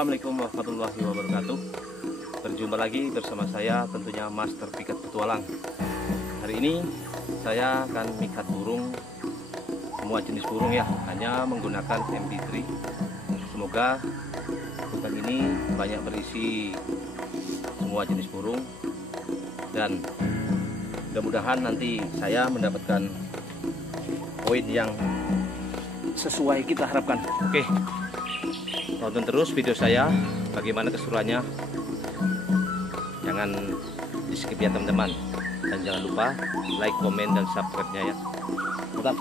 Assalamualaikum warahmatullahi wabarakatuh. Berjumpa lagi bersama saya, tentunya Master Pikat Petualang. Hari ini saya akan mikat burung, semua jenis burung ya, hanya menggunakan MP3. Semoga hutan ini banyak berisi semua jenis burung, dan mudah-mudahan nanti saya mendapatkan poin yang sesuai kita harapkan. Oke, tonton terus video saya, bagaimana keseruannya. Jangan di skip ya teman-teman, dan jangan lupa like, komen, dan subscribe-nya ya. Mantap.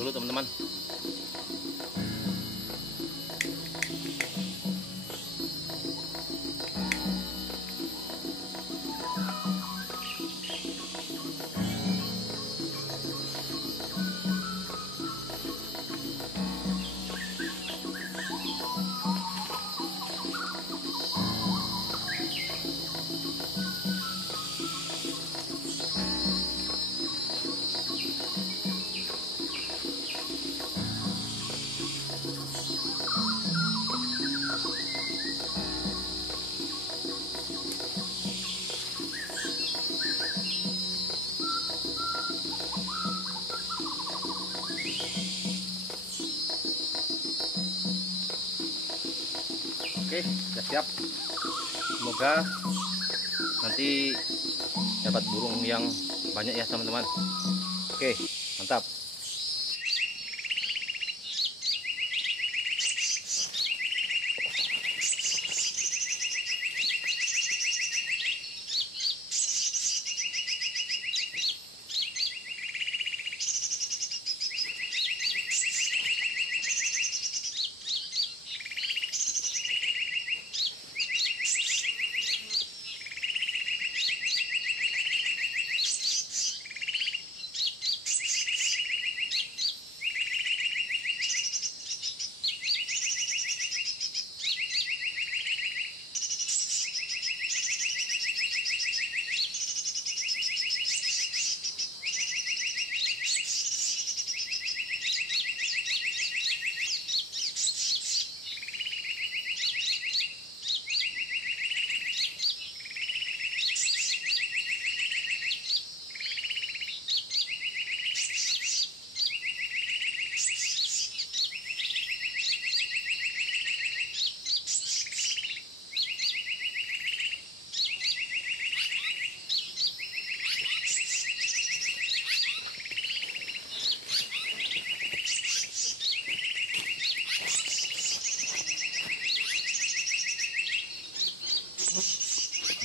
Dulu teman-teman. Oke, sudah siap. Semoga nanti dapat burung yang banyak ya teman-teman. Oke, mantap.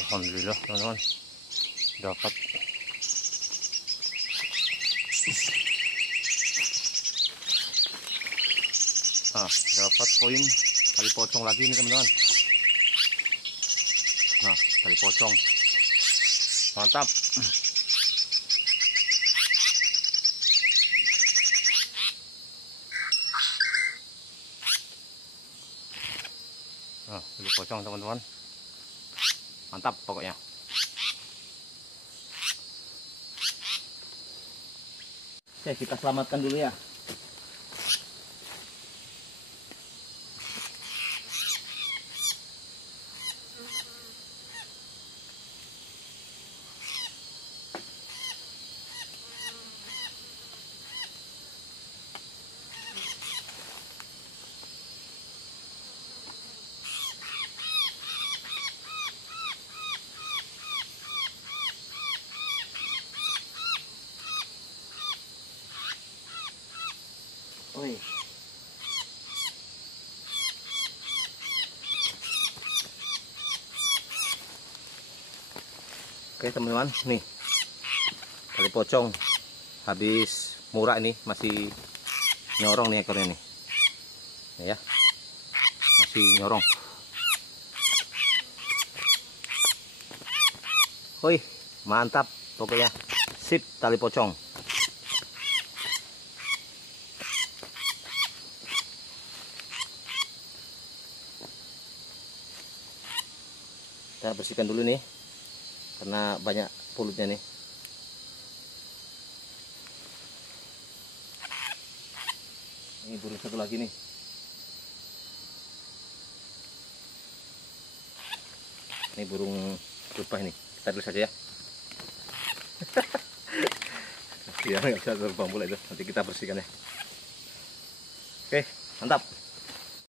Alhamdulillah teman-teman, dapat. Nah, dapat poin tali pocong lagi nih teman-teman. Nah, tali pocong mantap. Nah, tali pocong teman-teman, mantap pokoknya. Oke, kita selamatkan dulu ya. Oi. Oke teman-teman, nih tali pocong habis murah ini, masih nyorong nih ekornya nih ya, masih nyorong. Wih, mantap pokoknya, sip tali pocong. Kita bersihkan dulu nih karena banyak pulutnya nih. Ini burung satu lagi nih. Ini burung rupah ini. Kita tulis saja ya. Dia nggak bisa terbang pula itu. Nanti kita bersihkan ya. Oke, mantap.